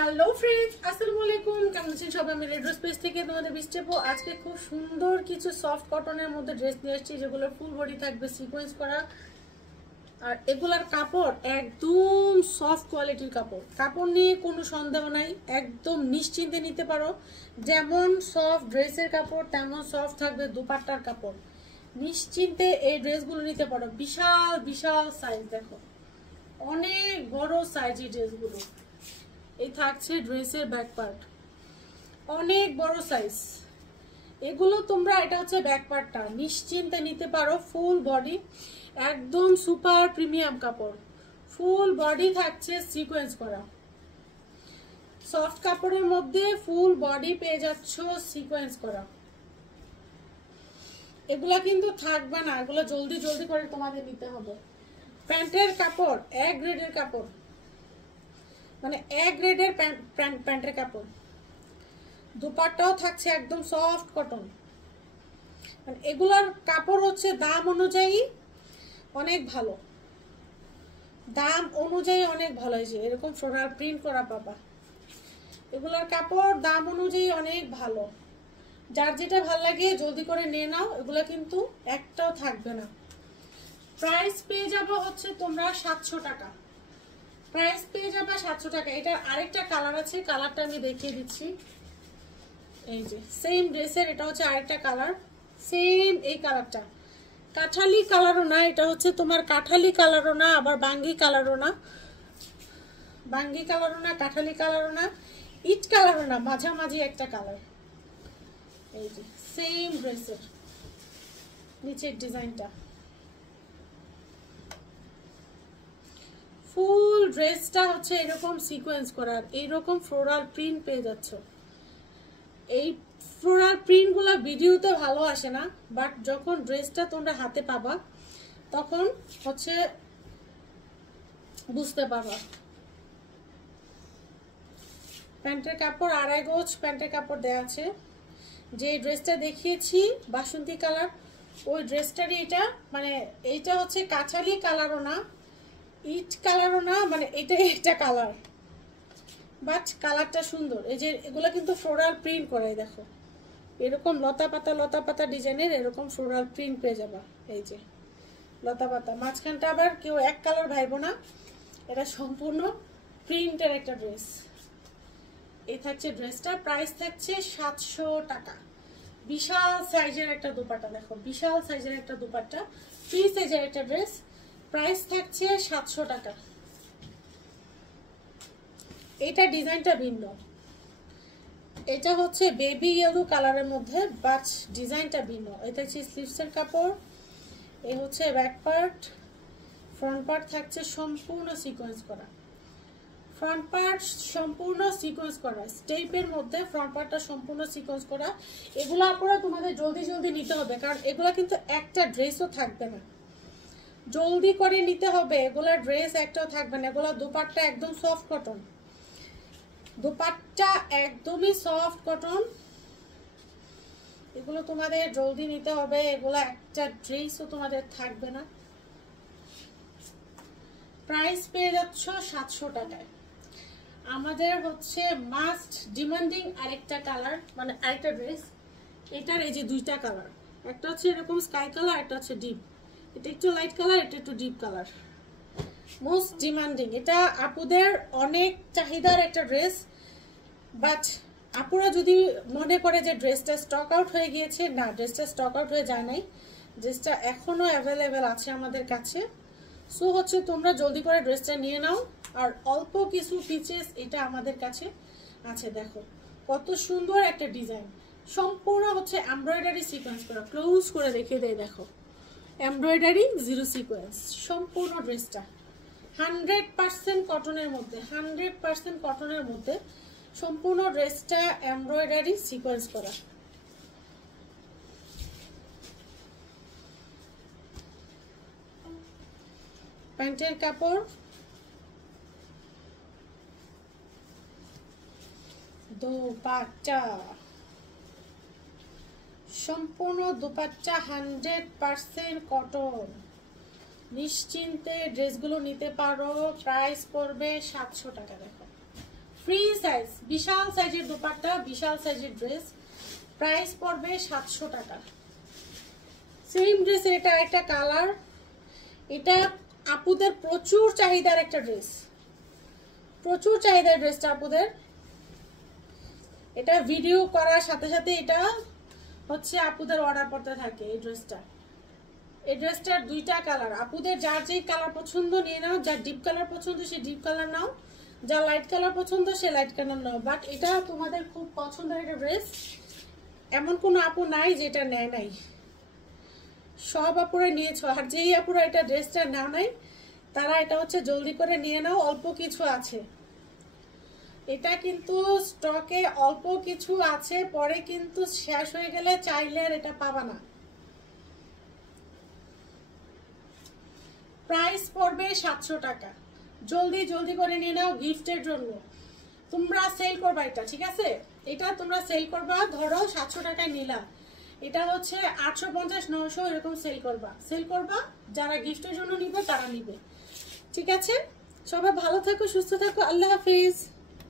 Hello friends, আসসালামু আলাইকুম। কেমন আছেন সবাই? আমি রেড রোজ পেজ থেকে তোমাদের বিস্টেপো আজকে খুব সুন্দর কিছু সফট কটনের মধ্যে ড্রেস নিয়ে এসেছি, যেগুলো ফুল বডি থাকবে সিকোয়েন্স করা। আর এগুলার কাপড় একদম সফট কোয়ালিটির কাপড়। কাপড় নিয়ে কোনো সন্দেহ নাই, একদম নিশ্চিন্তে নিতে পারো। যেমন সফট ড্রেসের কাপড় তেমন সফট থাকবে দুপাট্টার কাপড়। নিশ্চিন্তে এই ড্রেসগুলো নিতে পারো। বিশাল বিশাল সাইজ, দেখো অনেক বড় সাইজ এই ড্রেসগুলো। এই থাকছে ড্রেসের ব্যাক পার্ট, অনেক বড় সাইজ। এগুলো তোমরা, এটা হচ্ছে ব্যাক পার্টটা, নিশ্চিন্তে নিতে পারো। ফুল বডি একদম সুপার প্রিমিয়াম কাপড়, ফুল বডি থাকছে সিকোয়েন্স করা। সফট কাপড়ের মধ্যে ফুল বডি পেয়ে যাচ্ছ সিকোয়েন্স করা। এগুলা কিন্তু থাকবে না, এগুলো জলদি জলদি করে তোমাদের নিতে হবে। প্যান্টের কাপড় এক গ্রেডের কাপড়, মানে এক গ্রেডের প্যান্টের কাপড়। দুপাট্টাও থাকছে একদম সফট কটন। মানে এগুলোর কাপড় হচ্ছে দাম অনুযায়ী অনেক ভালো, দাম অনুযায়ী অনেক ভালো হয়েছে। এরকম ফ্লোরাল প্রিন্ট করা পাবা। এগুলোর কাপড় দাম অনুযায়ী অনেক ভালো। যার যেটা ভালো লাগে জলদি করে নিয়ে নাও, এগুলো কিন্তু একটাও থাকবে না। প্রাইস পেয়ে যাবো হচ্ছে তোমরা 700 টাকা। প্রাইস পেয়ে যাবে 700 টাকা। এটার আরেকটা কালার আছে, কালারটা আমি দেখিয়ে দিচ্ছি। এই যে সেম ড্রেসের এটা হচ্ছে আরেকটা কালার, সেম এই কালারটা। কাঠালি কালারও না, এটা হচ্ছে তোমার কাঠালি কালারও না, আবার বাঙ্গি কালারও না, বাঙ্গি কালারও না, কাঠালি কালারও না, ইট কালারও না, মাঝামাঝি একটা কালার। এই যে সেম ড্রেসের নিচের ডিজাইনটা। ফুল ড্রেসটা হচ্ছে এরকম সিকোয়েন্স করার, এইরকম ফ্লোরাল প্রিন্ট পেয়ে যাচ্ছ। এই ফ্লোরাল প্রিন্টগুলো ভিডিওতে ভালো আসে না, বাট যখন ড্রেসটা তোমরা হাতে পাবা তখন হচ্ছে বুঝতে পারবা। প্যান্টের কাপড় 2.5 গজ প্যান্টের কাপড় দেওয়া আছে। যে ড্রেসটা দেখিয়েছি বাসন্তী কালার, ওই ড্রেসটারই এটা। মানে এইটা হচ্ছে কাঁচালি কালারও না, ইট কালারও না, মানে এটা একটা কালার, বাট কালারটা সুন্দর। এই যে এগুলো কিন্তু ফ্লোরাল প্রিন্ট করাই, দেখো এরকম লতা পাতা ডিজাইনের এরকম ফ্লোরাল প্রিন্ট পেয়ে যাবা। এই যে লতা পাতা, মাঝখানটা আবার কেউ এক কালার ভাইবো না, এটা সম্পূর্ণ প্রিন্টের একটা ড্রেস। এই থাকছে ড্রেসটা, প্রাইস থাকছে 700 টাকা। বিশাল সাইজের একটা দুপাট্টা, দেখো বিশাল সাইজের একটা দুপাট্টা, ফ্রি সাইজের একটা ড্রেস। প্রাইস থাকছে 700 টাকা। এটা ডিজাইনটা ভিন্ন, এটা হচ্ছে বেবি ইয়েলো কালারের মধ্যে, বাট ডিজাইনটা ভিন্ন। এটা হচ্ছে স্লিভসের কাপড়, এই হচ্ছে ব্যাক পার্ট। ফ্রন্ট পার্ট থাকছে সম্পূর্ণ সিকোয়েন্স করা, ফ্রন্ট পার্ট সম্পূর্ণ সিকোয়েন্স করা, স্টেপের মধ্যে ফ্রন্ট পার্টটা সম্পূর্ণ সিকোয়েন্স করা। এগুলো আপনারা তোমাদের জলদি জলদি নিতে হবে, কারণ এগুলো কিন্তু একটা ড্রেসও থাকবে না। জলদি করে নিতে হবে, এগুলো ড্রেস একটাও থাকবে না। এগুলো দুপাট্টা একদম সফট কটন, দুপাট্টা একদমই সফট কটন। এগুলো তোমাদের জলদি নিতে হবে, এগুলো একটা ড্রেসও তোমাদের থাকবে না। প্রাইস পেয়ে যাচ্ছ 700 টাকায়। আমাদের হচ্ছে মাস্ট ডিমান্ডিং আরেকটা কালার, মানে আরেকটা ড্রেস। এটার এই যে দুইটা কালার, একটা হচ্ছে এরকম স্কাই কালার, একটা হচ্ছে ডিপ। এটা একটু লাইট কালার, এটা একটু ডিপ কালার। মোস্ট ডিমান্ডিং, এটা আপুদের অনেক চাহিদার একটা ড্রেস। বাট আপুরা যদি মনে করে যে ড্রেসটা স্টক আউট হয়ে গিয়েছে, না, ড্রেসটা স্টক আউট হয়ে যায় নাই, ড্রেসটা এখনো অ্যাভেলেবেল আছে আমাদের কাছে। সো হচ্ছে তোমরা জলদি করে ড্রেসটা নিয়ে নাও। আর অল্প কিছু পিচেস এটা আমাদের কাছে আছে, দেখো কত সুন্দর একটা ডিজাইন। সম্পূর্ণ হচ্ছে এমব্রয়ডারি সিকোয়েন্স করা, ক্লোজ করে দেখিয়ে দেয়, দেখো এমব্রয়ডারি জিরো সিকোয়েন্স সম্পূর্ণ ড্রেসটা। 100% কটনের মধ্যে, 100% কটনের মধ্যে সম্পূর্ণ ড্রেসটা এমব্রয়ডারি সিকোয়েন্স করা। প্যান্টের কাপড়, দুপাট্টা সম্পূর্ণ দুপাট্টা 100% কটন। নিশ্চিন্তে ড্রেসগুলো নিতে পারো। প্রাইস পড়বে 700 টাকা। দেখো ফ্রি সাইজ, বিশাল সাইজের দোপাট্টা, বিশাল সাইজের ড্রেস, প্রাইস পড়বে 700 টাকা। সেম ড্রেসের এটা একটা কালার, এটা আপুদের প্রচুর চাহিদার একটা ড্রেস, প্রচুর চাহিদার ড্রেসটা আপুদের। এটা ভিডিও করার সাথে সাথে এটা হচ্ছে আপুদের অর্ডার করতে থাকে। এই ড্রেসটা, এই ড্রেসটার দুইটা কালার, আপুদের যার যেই কালার পছন্দ নিয়ে নাও, যার ডিপ কালার পছন্দ সে ডিপ কালার নাও, যার লাইট কালার পছন্দ সে লাইট কালার নাও। বাট এটা তোমাদের খুব পছন্দের একটা ড্রেস, এমন কোনো আপু নাই যেটা নেয় নাই, সব আপুরা নিয়েছো। আর যেই আপুরা এটা ড্রেসটা নাও নাই তারা এটা হচ্ছে জলদি করে নিয়ে নাও, অল্প কিছু আছে। এটা কিন্তু স্টকে অল্প কিছু আছে, পরে কিন্তু শেষ হয়ে গেলে চাইলে আর এটা পাবা না। প্রাইস পড়বে 700 টাকা। জলদি জলদি করে নিয়ে নাও গিফটের জন্য। তোমরা সেল করবা এটা, ঠিক আছে? এটা তোমরা সেল করবা, ধরো 700 টাকায় নিলা, এটা হচ্ছে 850 900 এরকম সেল করবা। যারা গিফটের জন্য নিবে তারা নিবে, ঠিক আছে? সবাই ভালো থাকো, সুস্থ থাকো, আল্লাহ হাফিজ।